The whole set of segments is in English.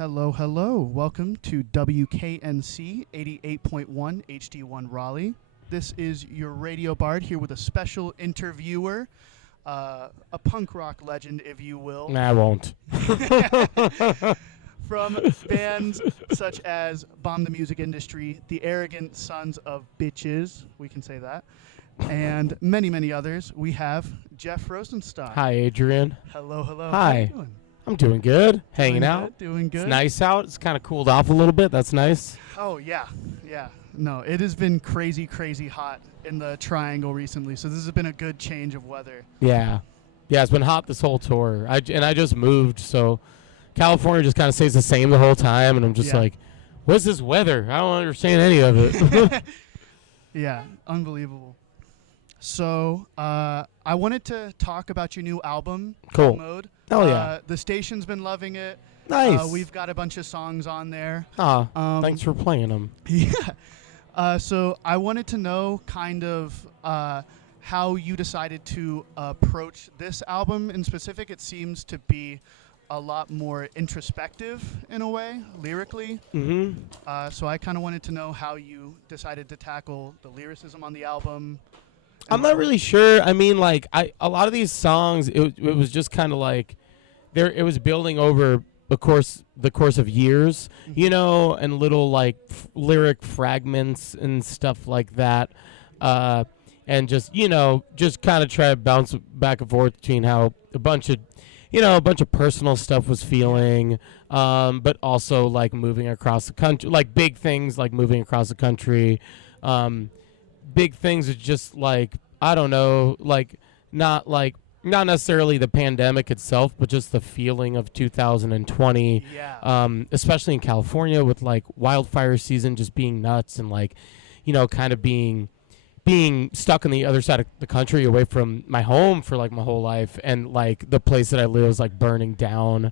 Hello, hello. Welcome to WKNC 88.1 HD1 Raleigh. This is your radio bard here with a special interviewer, a punk rock legend, if you will. Nah, I won't. From bands such as Bomb the Music Industry, The Arrogant Sons of Bitches, we can say that, and many, many others, we have Jeff Rosenstock. Hi, Adrian. Hello, hello. Hi. How you doing? I'm doing good. Hanging out. Doing good. It's nice out. It's kind of cooled off a little bit. That's nice. Oh, yeah. Yeah. No, it has been crazy, crazy hot in the Triangle recently, so this has been a good change of weather. Yeah. Yeah, it's been hot this whole tour. I just moved, so California just kind of stays the same the whole time, and I'm just like, what's this weather? I don't understand any of it. Yeah, unbelievable. So I wanted to talk about your new album, Cool. HELLMODE. Oh, yeah. The station's been loving it. Nice. We've got a bunch of songs on there. Thanks for playing them. Yeah. So I wanted to know kind of how you decided to approach this album in specific. It seems to be a lot more introspective in a way, lyrically. Mm-hmm. So I kind of wanted to know how you decided to tackle the lyricism on the album. I'm not really sure. I mean, like, a lot of these songs, it was just kind of like, it was building over the course of years, you know, and little like lyric fragments and stuff like that, and just kind of try to bounce back and forth between how a bunch of personal stuff was feeling, but also like moving across the country, like big things like moving across the country, big things are just like, I don't know, like not necessarily the pandemic itself, but just the feeling of 2020, especially in California with like wildfire season just being nuts and like, kind of being stuck on the other side of the country away from my home for like my whole life, and like the place that I live is like burning down,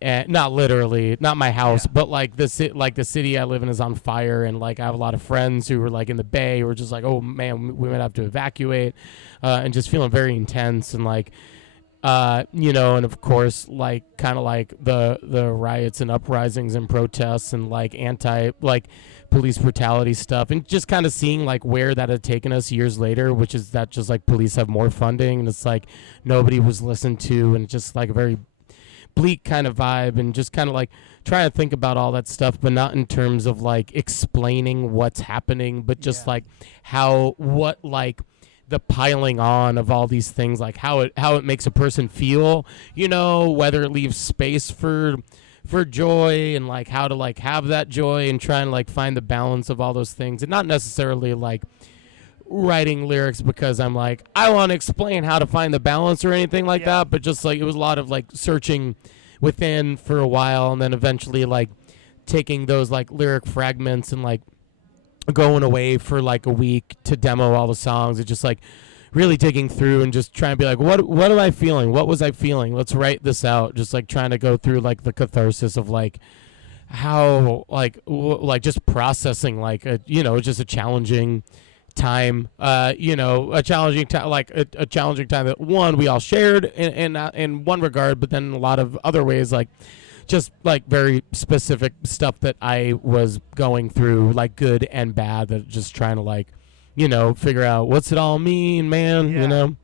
and not literally, not my house, but like the city I live in is on fire, and like I have a lot of friends who were like in the Bay who were just like, oh man, we might have to evacuate, and just feeling very intense, and like, and of course, like kind of like the riots and uprisings and protests and like police brutality stuff, and just kind of seeing like where that had taken us years later, which is that just like police have more funding, and it's like nobody was listened to, and just like a very bleak kind of vibe, and just kind of like trying to think about all that stuff, but not in terms of like explaining what's happening, but just like what the piling on of all these things, like how it makes a person feel, whether it leaves space for joy, and like how to like have that joy, and try and like find the balance of all those things, and not necessarily like writing lyrics because I'm like, I want to explain how to find the balance or anything like that, but just like it was a lot of like searching within for a while, and then eventually like taking those like lyric fragments and like going away for like a week to demo all the songs, and just like really digging through and just trying to be like, what am I feeling? What was I feeling? Let's write this out. Just like trying to go through like the catharsis of like how like just processing like just a challenging time, a challenging time, like a challenging time that we all shared in one regard, but then in a lot of other ways, like just like very specific stuff that I was going through, like good and bad, that just trying to like, figure out what's it all mean, man,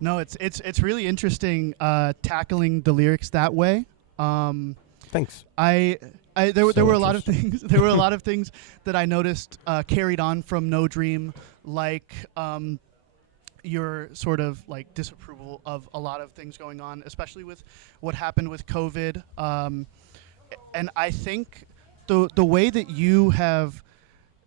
No, it's really interesting tackling the lyrics that way. Thanks. There were a lot of things. There were a lot of things that I noticed carried on from No Dream, like your sort of like disapproval of a lot of things going on, especially with what happened with COVID. And I think the way that you have,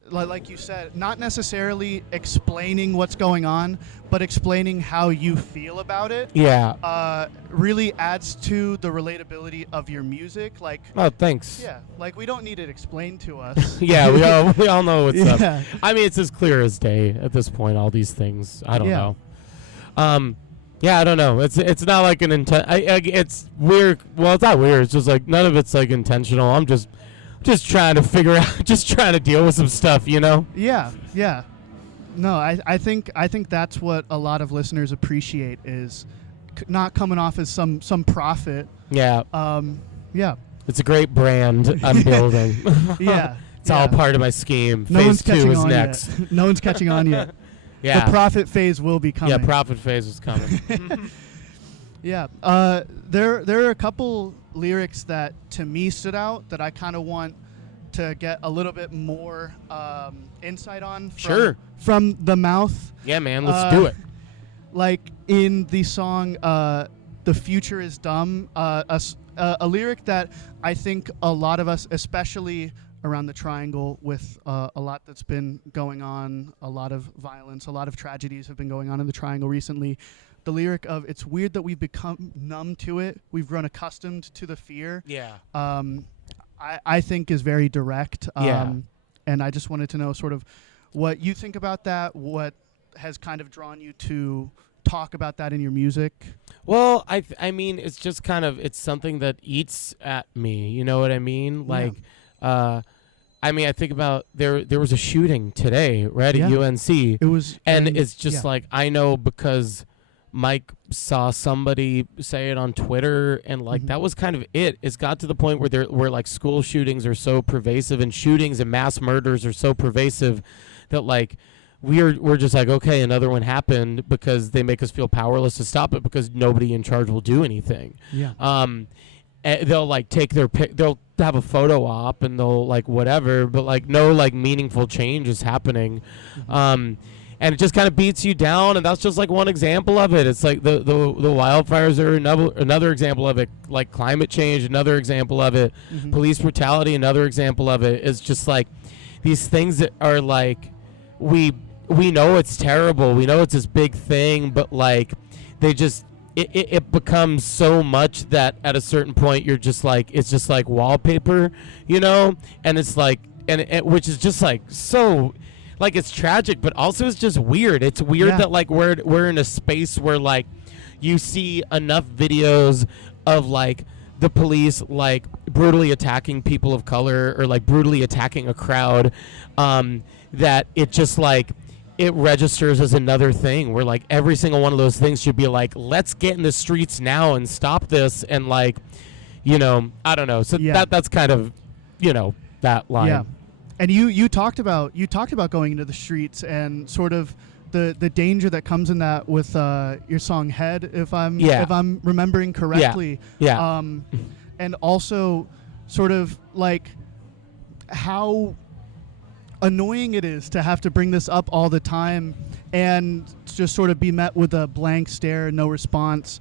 like you said, not necessarily explaining what's going on, but explaining how you feel about it. Yeah. Really adds to the relatability of your music. Like, oh, thanks. Yeah. Like, we don't need it explained to us. Yeah, we all know what's up. I mean, it's as clear as day at this point, all these things. I don't know. I don't know. It's not like an intent. It's weird. Well, it's not weird. It's just like none of it's like intentional. I'm just trying to figure out, just trying to deal with some stuff, Yeah. No, I think that's what a lot of listeners appreciate, is not coming off as some prophet. Yeah. Yeah. It's a great brand I'm building. Yeah. It's all part of my scheme. No one's Phase 2 catching is on next. yet. No one's catching on yet. Yeah. The profit phase will be coming. Yeah, profit phase is coming. Yeah. There are a couple lyrics that to me stood out that I kind of want to get a little bit more insight on from the mouth. Yeah, man, let's do it. Like in the song The Future is Dumb, a lyric that I think a lot of us, especially around the Triangle with a lot that's been going on, a lot of violence, a lot of tragedies have been going on in the Triangle recently. The lyric of "It's weird that we've become numb to it. We've grown accustomed to the fear." Yeah. I think is very direct. Yeah. And I just wanted to know sort of what you think about that, what has kind of drawn you to talk about that in your music. Well, I mean, it's just kind of, it's something that eats at me. You know what I mean? Like, I mean, I think about there was a shooting today, right, at UNC. It was, and it's just like, I know because Mike saw somebody say it on Twitter, and like that was kind of it. It's got to the point where like school shootings are so pervasive, and shootings and mass murders are so pervasive that like we're just like, okay, another one happened, because they make us feel powerless to stop it because nobody in charge will do anything. Yeah. They'll like take their they'll have a photo op and they'll like whatever, but like no like meaningful change is happening. And it just kind of beats you down, and that's just like one example of it. It's like the wildfires are another example of it, like climate change, another example of it, police brutality, another example of it. It's just like these things that are like, we know it's terrible, we know it's this big thing, but like they just, it becomes so much that at a certain point you're just like, it's just like wallpaper, you know? And it's like, and which is just like so, like, it's tragic, but also it's just weird. It's weird that like we're in a space where like you see enough videos of like the police like brutally attacking people of color, or like brutally attacking a crowd, that it just like, it registers as another thing where like every single one of those things should be like, let's get in the streets now and stop this. And like, you know, I don't know. So that's kind of, you know, that line. Yeah. And you talked about going into the streets and sort of the danger that comes in that with your song Head, if I'm remembering correctly. Yeah. And also sort of like how annoying it is to have to bring this up all the time and just sort of be met with a blank stare, no response.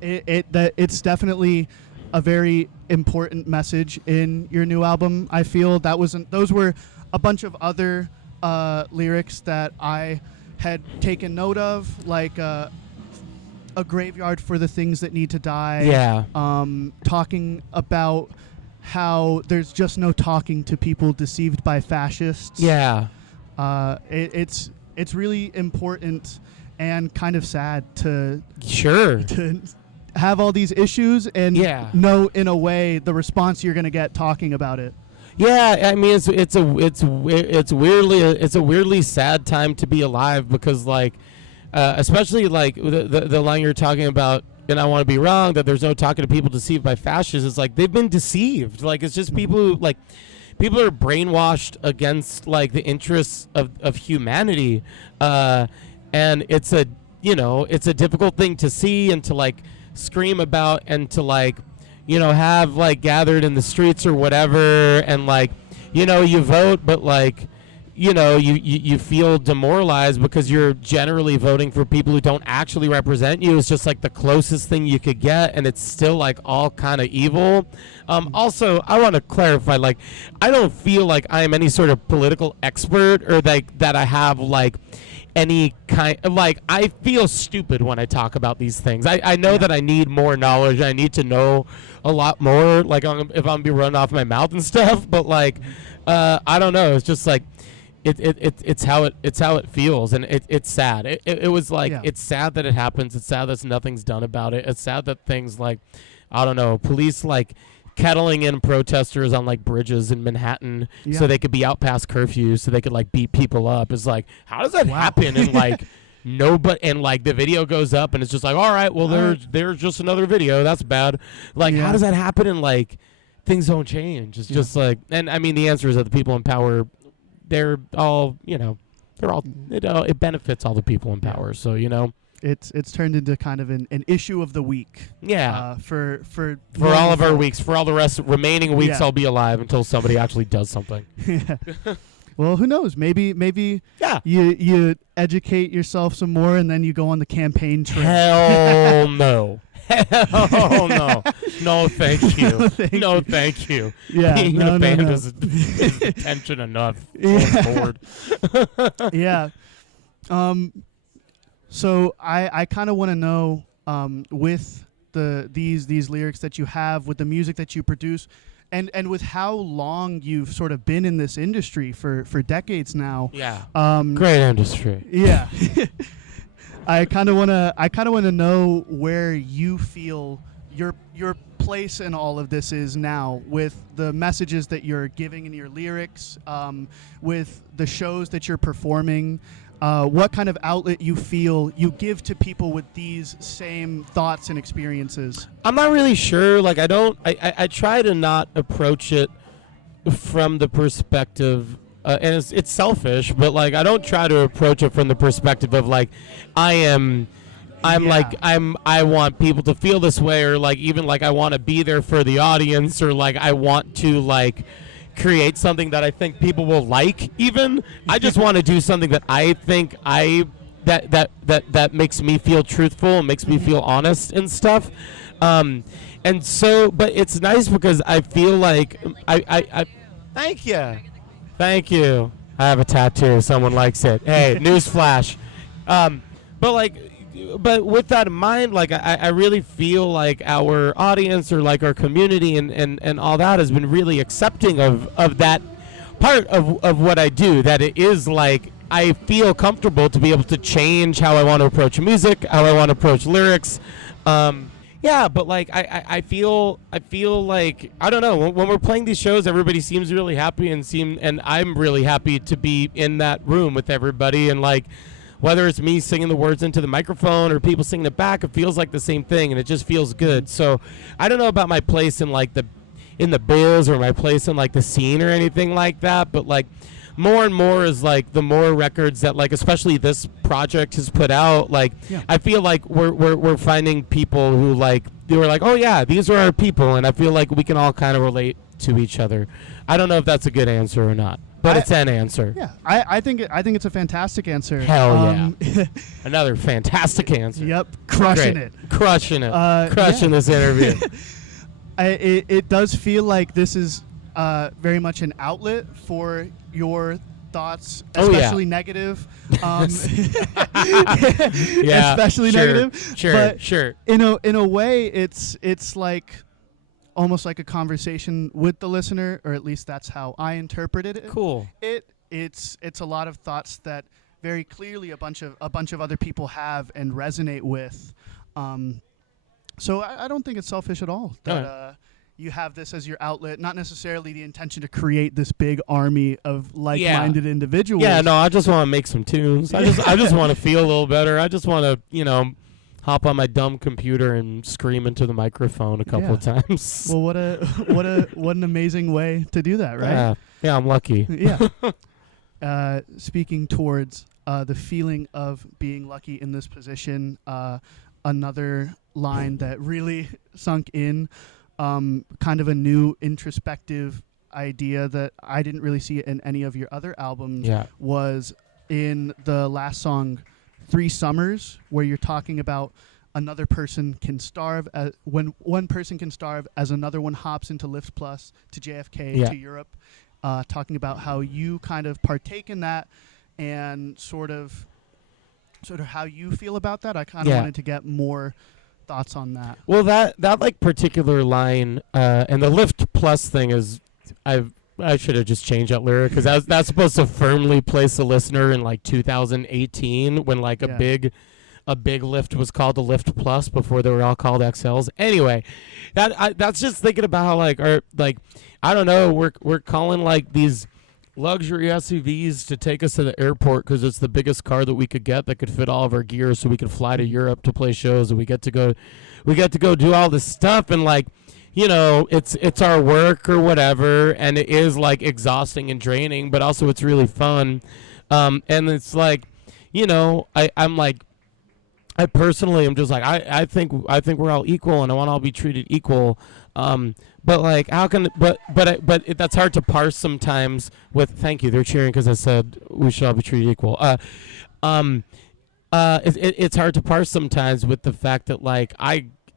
It's definitely a very important message in your new album. I feel those were a bunch of other lyrics that I had taken note of, like a graveyard for the things that need to die. Yeah. Talking about how there's just no talking to people deceived by fascists. Yeah. It's really important and kind of sad to have all these issues and know in a way the response you're going to get talking about it. Yeah, I mean it's a weirdly sad time to be alive, because like especially like the line you're talking about, and I want to be wrong, that there's no talking to people deceived by fascists. It's like they've been deceived. Like it's just people who like, people are brainwashed against like the interests of humanity, and it's a difficult thing to see and to like scream about and to like, you know, have like gathered in the streets or whatever, and like, you know, you vote, but like, you know, you feel demoralized because you're generally voting for people who don't actually represent you. It's just like the closest thing you could get, and it's still like all kind of evil. Also, I want to clarify, like, I don't feel like I am any sort of political expert, or like that I have like any kind of, like, I feel stupid when I talk about these things. I know that I need more knowledge. I need to know a lot more, like if I'm gonna be running off my mouth and stuff, but like I don't know, it's just like it's how it feels, and it's sad. It was like, it's sad that it happens. It's sad that nothing's done about it. It's sad that things like, I don't know, police like kettling in protesters on like bridges in Manhattan so they could be out past curfew, so they could like beat people up. Is like, how does that happen in like nobody, and like the video goes up and it's just like, all right, well there's just another video. That's bad. Like, how does that happen? And like, things don't change. It's just like, and I mean, the answer is that the people in power, they're all, it benefits all the people in power. So, it's turned into kind of an issue of the week. Yeah. For all of our weeks, for all the remaining weeks, I'll be alive until somebody actually does something. Yeah. Well, who knows? Maybe you educate yourself some more and then you go on the campaign trail. Hell no. Hell no. No, thank you. No, thank you. Yeah. Being in a band is attention enough. Yeah. Yeah. So I kind of want to know, with these lyrics that you have, with the music that you produce, and with how long you've sort of been in this industry for decades now. Yeah. Great industry. Yeah. I kind of want to know where you feel your place in all of this is now, with the messages that you're giving in your lyrics, with the shows that you're performing. What kind of outlet you feel you give to people with these same thoughts and experiences? I'm not really sure. Like, I try to not approach it from the perspective, and it's selfish, but like, I don't try to approach it from the perspective of like, I want people to feel this way, or like, even like I want to be there for the audience, or like I want to like create something that I think people will like. Even I just want to do something that I think that makes me feel truthful and makes me feel honest and stuff. And so, but it's nice because I feel like I thank you. I have a tattoo. Someone likes it. Hey, newsflash. But with that in mind, like I really feel like our audience, or like our community and all that, has been really accepting of that part of what I do. That it is like, I feel comfortable to be able to change how I want to approach music, how I want to approach lyrics. But like I feel like, I don't know, when we're playing these shows, everybody seems really happy, and I'm really happy to be in that room with everybody, and like, whether it's me singing the words into the microphone or people singing it back, it feels like the same thing, and it just feels good. So I don't know about my place in like in the biz, or my place in like the scene or anything like that, but like, more and more is like, the more records that like, especially this project has put out, like, I feel like we're finding people who like, they were like, oh yeah, these are our people, and I feel like we can all kind of relate to each other. I don't know if that's a good answer or not, but it's an answer. Yeah, I think it's a fantastic answer. Hell yeah. Another fantastic answer. Yep, crushing this interview. It does feel like this is very much an outlet for your thoughts, especially negative. Especially negative. Sure. In a way, it's like almost like a conversation with the listener, or at least that's how I interpreted it. Cool. It's a lot of thoughts that very clearly a bunch of other people have and resonate with. So I don't think it's selfish at all that you have this as your outlet, not necessarily the intention to create this big army of like-minded individuals. Yeah, no, I just want to make some tunes. I just want to feel a little better. I just want to, hop on my dumb computer and scream into the microphone a couple of times. Well, what an amazing way to do that, right? Yeah, I'm lucky. Yeah. Speaking towards the feeling of being lucky in this position, another line that really sunk in, kind of a new introspective idea that I didn't really see in any of your other albums, was in the last song, 3 Summers, where you're talking about another person can starve, when one person can starve as another one hops into Lyft Plus to JFK to Europe, talking about how you kind of partake in that and sort of how you feel about that. I kind of wanted to get more thoughts on that. Well, that like particular line, and the Lyft Plus thing is, I should have just changed that lyric, because that's supposed to firmly place the listener in like 2018, when like a big lift was called the Lyft Plus before they were all called XLs. Anyway, that's just thinking about how like I don't know, we're calling like these luxury SUVs to take us to the airport because it's the biggest car that we could get that could fit all of our gear, so we could fly to Europe to play shows, and we get to go do all this stuff, and like, you know, it's our work or whatever, and it is like exhausting and draining, but also it's really fun. And it's like, you know, I'm like, I personally am just like, I think we're all equal, and I want to all be treated equal. But like, how can, but that's hard to parse sometimes with, thank you, they're cheering because I said we should all be treated equal. It's hard to parse sometimes with the fact that like,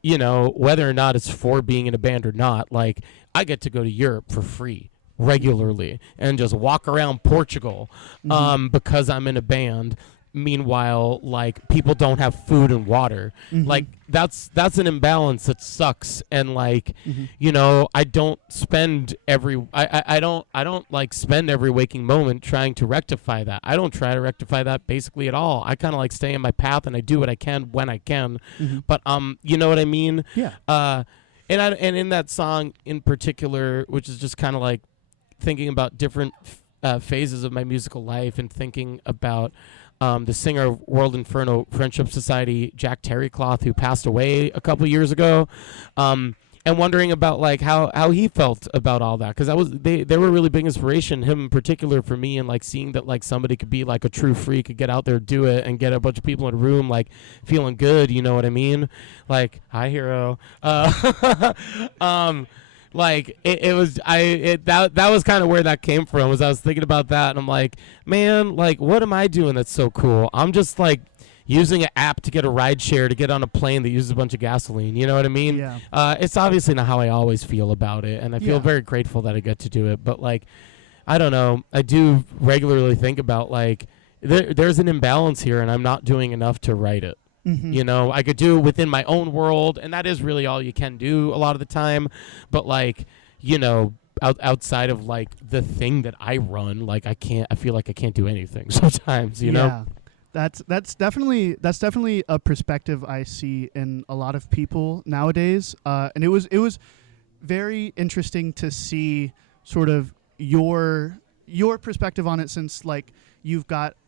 you know, whether or not it's for being in a band or not, like, I get to go to Europe for free regularly and just walk around Portugal because I'm in a band. Meanwhile, like, people don't have food and water. Like, that's an imbalance that sucks. And like, you know, I don't spend I don't like spend every waking moment trying to rectify that. I don't try to rectify that basically at all. I kind of like stay in my path, and I do what I can when I can. But you know what I mean? Yeah. And in that song in particular, which is just kind of like thinking about different phases of my musical life, and thinking about the singer of World Inferno Friendship Society, Jack Terrycloth, who passed away a couple years ago, and wondering about like how he felt about all that, because they were a really big inspiration, him in particular, for me, and like seeing that like somebody could be like a true freak, could get out there, do it, and get a bunch of people in a room like feeling good, you know what I mean? Like, hi, hero. Like, that was kind of where that came from, was I was thinking about that, and I'm like, man, like, what am I doing that's so cool? I'm just like using an app to get a ride share to get on a plane that uses a bunch of gasoline, you know what I mean? Yeah. It's obviously not how I always feel about it, and I feel very grateful that I get to do it, but like, I don't know, I do regularly think about like, there's an imbalance here, and I'm not doing enough to right it. You know, I could do it within my own world, and that is really all you can do a lot of the time. But like, you know, outside of like the thing that I run, like I feel like I can't do anything sometimes, you know? That's definitely a perspective I see in a lot of people nowadays. And it was very interesting to see sort of your perspective on it, since like you've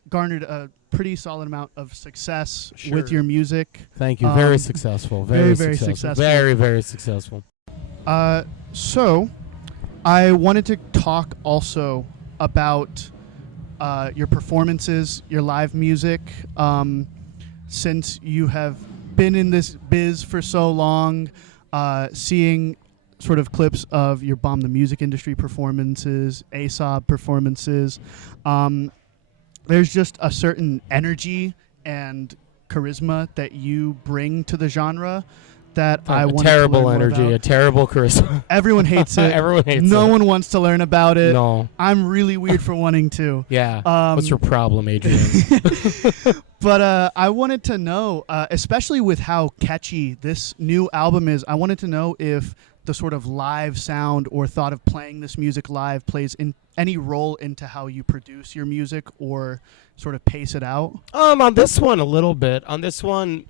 garnered a pretty solid amount of success with your music. Thank you. Very successful. Very successful. Very, very successful. So I wanted to talk also about your performances, your live music. Since you have been in this biz for so long, seeing sort of clips of your Bomb the Music Industry performances, ASOB performances, there's just a certain energy and charisma that you bring to the genre that I want to learn terrible more energy, about. a terrible charisma. Everyone hates it. Everyone hates it. No one wants to learn about it. No. I'm really weird for wanting to. Yeah. What's your problem, Adrian? But I wanted to know, especially with how catchy this new album is, I wanted to know if the sort of live sound or thought of playing this music live plays in any role into how you produce your music or sort of pace it out. On this one, a little bit. On this one,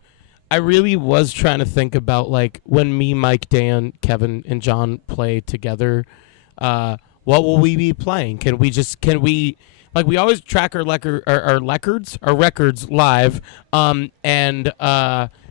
I really was trying to think about like when me, Mike, Dan, Kevin, and John play together, what will we be playing? Can we like, we always track our records live, and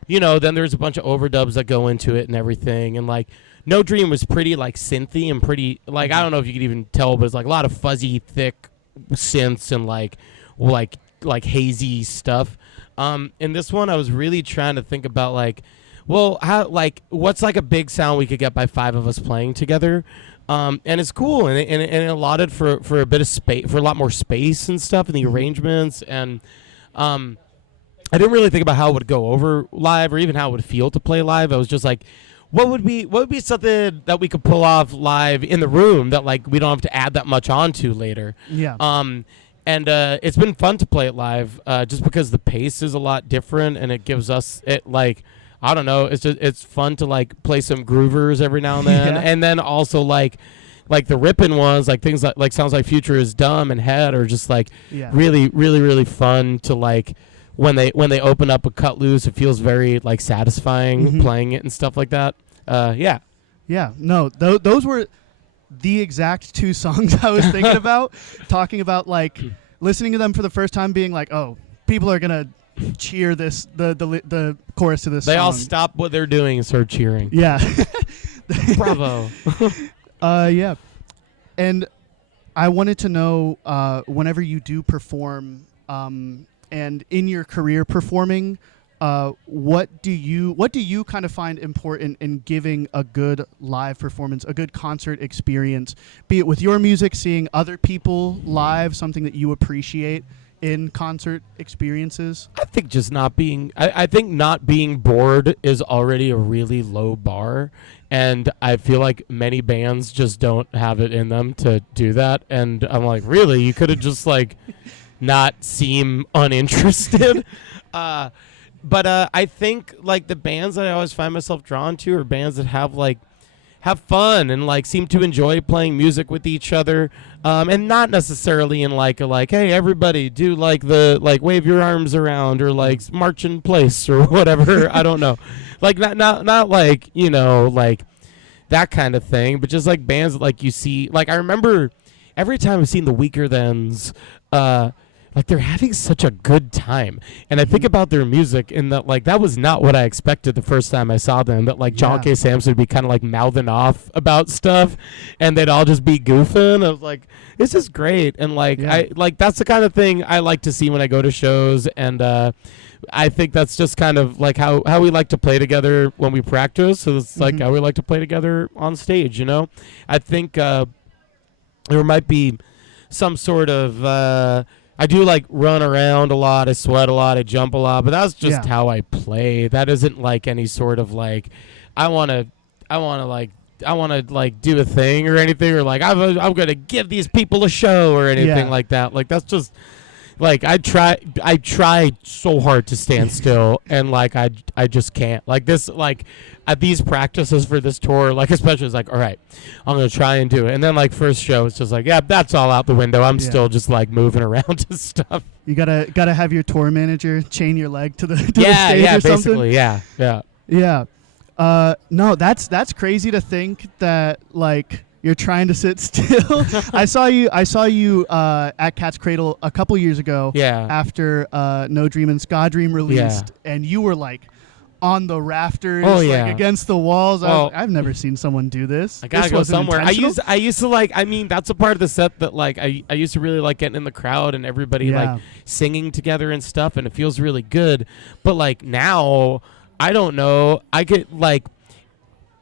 you know, then there's a bunch of overdubs that go into it and everything, and like No Dream was pretty like synthy and pretty like, I don't know if you could even tell, but it's like a lot of fuzzy, thick synths and like hazy stuff. In this one, I was really trying to think about like, well, how, like, what's like a big sound we could get by 5 of us playing together. And it's cool, and it allotted for a bit of space, for a lot more space and stuff in the arrangements, and I didn't really think about how it would go over live or even how it would feel to play live. I was just like, what would be something that we could pull off live in the room that like we don't have to add that much onto later. Yeah. And it's been fun to play it live, just because the pace is a lot different, and it gives us it like, I don't know, it's fun to like play some groovers every now and then, and then also like the ripping ones, like things like Sounds Like Future Is Dumb and Head are just like really, really, really fun to like. When they open up a cut loose, it feels very like satisfying playing it and stuff like that. Yeah. No, those were the exact two songs I was thinking about, talking about like listening to them for the first time, being like, oh, people are gonna cheer this the chorus to this They song. all stop what they're doing and start cheering. Yeah. Bravo. Yeah. And I wanted to know, whenever you do perform, and in your career performing, what do you kind of find important in giving a good live performance, a good concert experience, be it with your music, seeing other people live, something that you appreciate in concert experiences? I think just not being I think not being bored is already a really low bar, and I feel like many bands just don't have it in them to do that, and I'm like, really? You could have just like not seem uninterested. But I think like the bands that I always find myself drawn to are bands that have fun and like seem to enjoy playing music with each other, and not necessarily in like hey everybody do like the like wave your arms around or like march in place or whatever. I don't know, like not like, you know, like that kind of thing, but just like bands that like you see, like I remember every time I've seen the Weaker Thans, like they're having such a good time, and I think about their music and that like that was not what I expected the first time I saw them, that like John K. Samson would be kind of like mouthing off about stuff and they'd all just be goofing. I was like, this is great. And like I like that's the kind of thing I like to see when I go to shows, and I think that's just kind of like how we like to play together when we practice. So it's like how we like to play together on stage, you know. I think there might be some sort of I do like run around a lot, I sweat a lot, I jump a lot, but that's just how I play. That isn't like any sort of like I want to like do a thing or anything, or like I'm going to give these people a show or anything like that. Like that's just like I try so hard to stand still, and like I just can't. Like this, like at these practices for this tour, like especially it's like, all right, I'm gonna try and do it, and then like first show it's just like, yeah, that's all out the window. I'm still just like moving around to stuff. You gotta have your tour manager chain your leg to the stage or basically, something. Yeah. No, that's crazy to think that like you're trying to sit still. I saw you at Cat's Cradle a couple years ago. Yeah. After No Dream and Ska Dream released, and you were like on the rafters, like against the walls. Well, I've never seen someone do this. I gotta go somewhere. I used to like. I mean, that's a part of the set that like I used to really like getting in the crowd and everybody like singing together and stuff, and it feels really good. But like now, I don't know. I get like.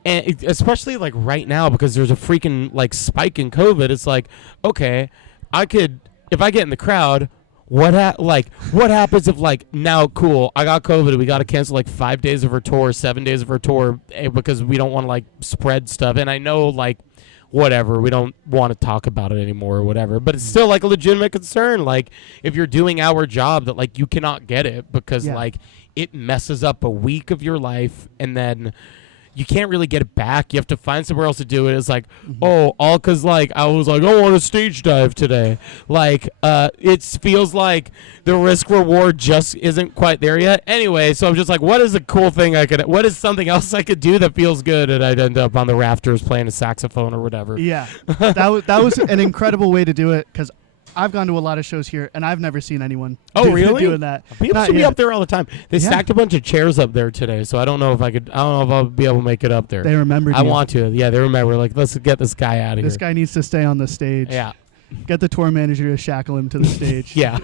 And especially like right now, because there's a freaking like spike in COVID. It's like, okay, if I get in the crowd, what happens if like now, cool, I got COVID, we got to cancel like 5 days of our tour, 7 days of our tour, because we don't want to like spread stuff. And I know like whatever, we don't want to talk about it anymore or whatever, but it's still like a legitimate concern. Like if you're doing our job, that like you cannot get it because like it messes up a week of your life, and then you can't really get it back. You have to find somewhere else to do it. It's like, all because like I was like, I want to stage dive today. Like, it feels like the risk reward just isn't quite there yet. Anyway, so I'm just like, what is a cool thing what is something else I could do that feels good? And I'd end up on the rafters playing a saxophone or whatever. Yeah, that was an incredible way to do it, because I've gone to a lot of shows here, and I've never seen anyone really doing that. People should be up there all the time. They stacked a bunch of chairs up there today, so I don't know if I'll be able to make it up there. They remembered I want to. Yeah, they remember. Like, let's get this guy out of here. This guy needs to stay on the stage. Yeah. Get the tour manager to shackle him to the stage. Yeah.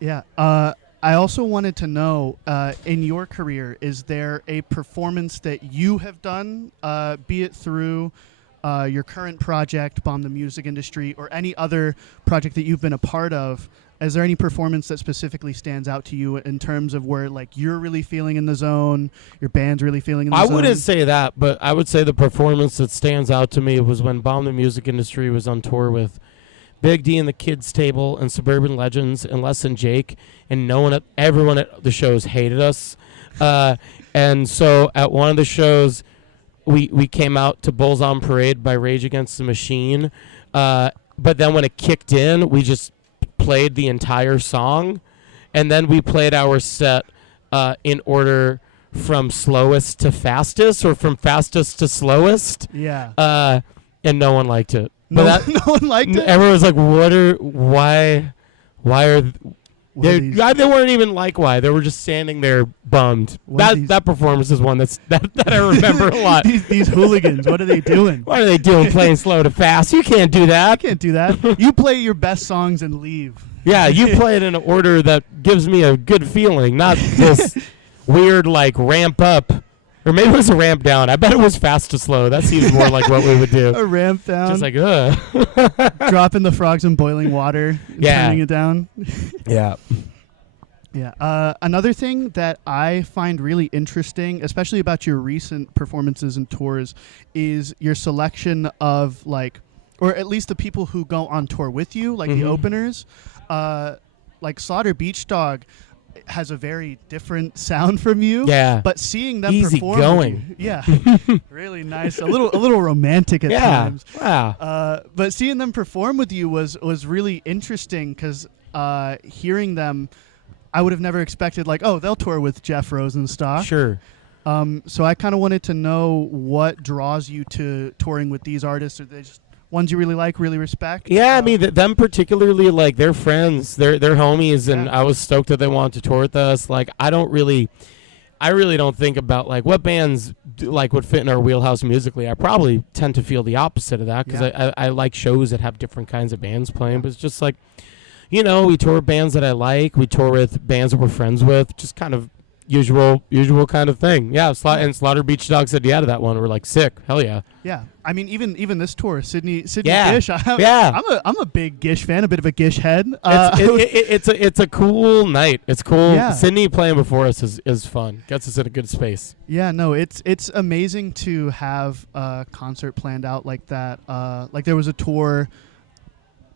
Yeah. I also wanted to know, in your career, is there a performance that you have done, be it through your current project, Bomb the Music Industry, or any other project that you've been a part of? Is there any performance that specifically stands out to you in terms of where like you're really feeling in the zone, your band's really feeling in the zone? I wouldn't say that, but I would say the performance that stands out to me was when Bomb the Music Industry was on tour with Big D and the Kids Table and Suburban Legends and Less Than Jake, and everyone at the shows hated us. And so at one of the shows, we came out to Bulls on Parade by Rage Against the Machine, but then when it kicked in, we just played the entire song, and then we played our set in order from slowest to fastest or from fastest to slowest. Yeah. And no one liked it. No, But no one liked it. everyone was like, why are What are these- they weren't even like why. They were just standing there bummed. What are these- That performance is one that I remember a lot. these hooligans, what are they doing? What are they doing playing slow to fast? You can't do that. Can't do that. You play your best songs and leave. Yeah, you play it in an order that gives me a good feeling, not this weird like ramp up. Or maybe it was a ramp down. I bet it was fast to slow. That seems more like what we would do. A ramp down. Just like, dropping the frogs in boiling water and Yeah. turning it down. Yeah. Yeah. Another thing that I find really interesting, especially about your recent performances and tours, is your selection of like, or at least the people who go on tour with you, like the openers. Like Slaughter Beach Dog has a very different sound from you. Yeah. But seeing them Easy perform, going. with you- yeah, really nice. A little romantic at Yeah. times. Wow. But seeing them perform with you was really interesting because hearing them, I would have never expected like, oh, they'll tour with Jeff Rosenstock. Sure. So I kind of wanted to know what draws you to touring with these artists. Are they just ones you really like, really respect? Yeah, I mean, them particularly, like, they're friends. They're homies, and Yeah. I was stoked that they wanted to tour with us. Like, I really don't think about, like, what bands, like, would fit in our wheelhouse musically. I probably tend to feel the opposite of that because Yeah. I like shows that have different kinds of bands playing. But it's just like, you know, we tour with bands that I like. We tour with bands that we're friends with. Just kind of usual kind of thing. Yeah, and Slaughter Beach Dog said yeah to that one. We're like, sick. Hell yeah. Yeah. I mean, even this tour, Sydney Yeah. Gish. Yeah. I'm a big Gish fan, a bit of a Gish head. It's a cool night. It's cool. Yeah. Sydney playing before us is fun. Gets us in a good space. Yeah, no, it's amazing to have a concert planned out like that. Like there was a tour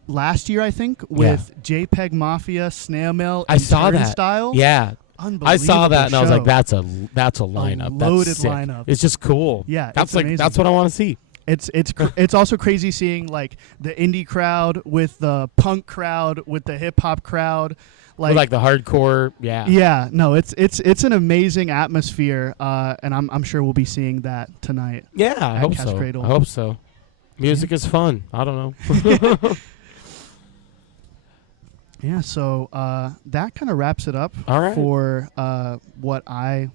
last year, I think, with JPEG Mafia, Snail Mail, and I saw that. Turnstile. Yeah. Unbelievable. I saw that and I was like, show. that's a lineup. loaded That's sick. lineup. It's just cool. Yeah, That's it's like amazing. that's what I want to see. It's also crazy seeing like the indie crowd with the punk crowd with the hip hop crowd, Like the hardcore. Yeah. Yeah, no, it's an amazing atmosphere, and I'm sure we'll be seeing that tonight. Yeah, I At hope Cass so. Cradle. I hope so. Music is fun. I don't know. Yeah, so that kind of wraps it up All right. for what I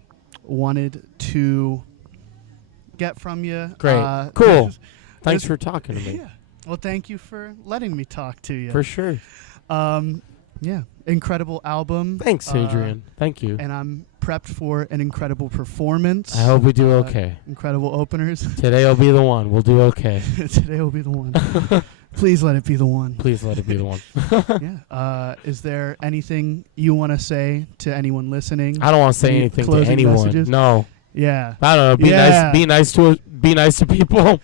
wanted to get from you. Great. Cool. this- Thanks this- for talking to me. Yeah. Well, thank you for letting me talk to you. For sure. Yeah, incredible album. Thanks, Adrian. Thank you. And I'm prepped for an incredible performance. I hope we do okay. Incredible openers. Today will be the one. We'll do okay. Today will be the one. Please let it be the one. Please let it be the one. Yeah. Is there anything you want to say to anyone listening? I don't want to say Any anything to closing anyone. messages? No. Yeah. I don't know. Be Yeah. nice. Be nice to people.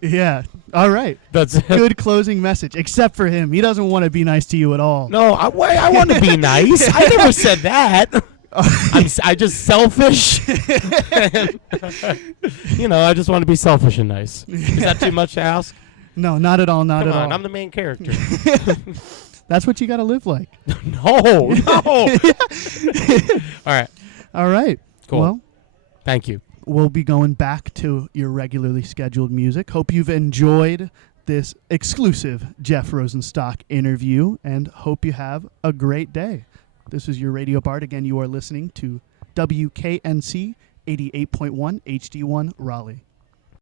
Yeah. All right. That's it. Good closing message. Except for him. He doesn't want to be nice to you at all. No, I want to be nice. I never said that. I just selfish. I just want to be selfish and nice. Is that too much to ask? No, not at all. Not Come at on, all. I'm the main character. That's what you got to live like. No. All right. All right. Cool. Well, Thank you. we'll be going back to your regularly scheduled music. Hope you've enjoyed this exclusive Jeff Rosenstock interview and hope you have a great day. This is your Radio Bard. Again, you are listening to WKNC 88.1 HD1 Raleigh.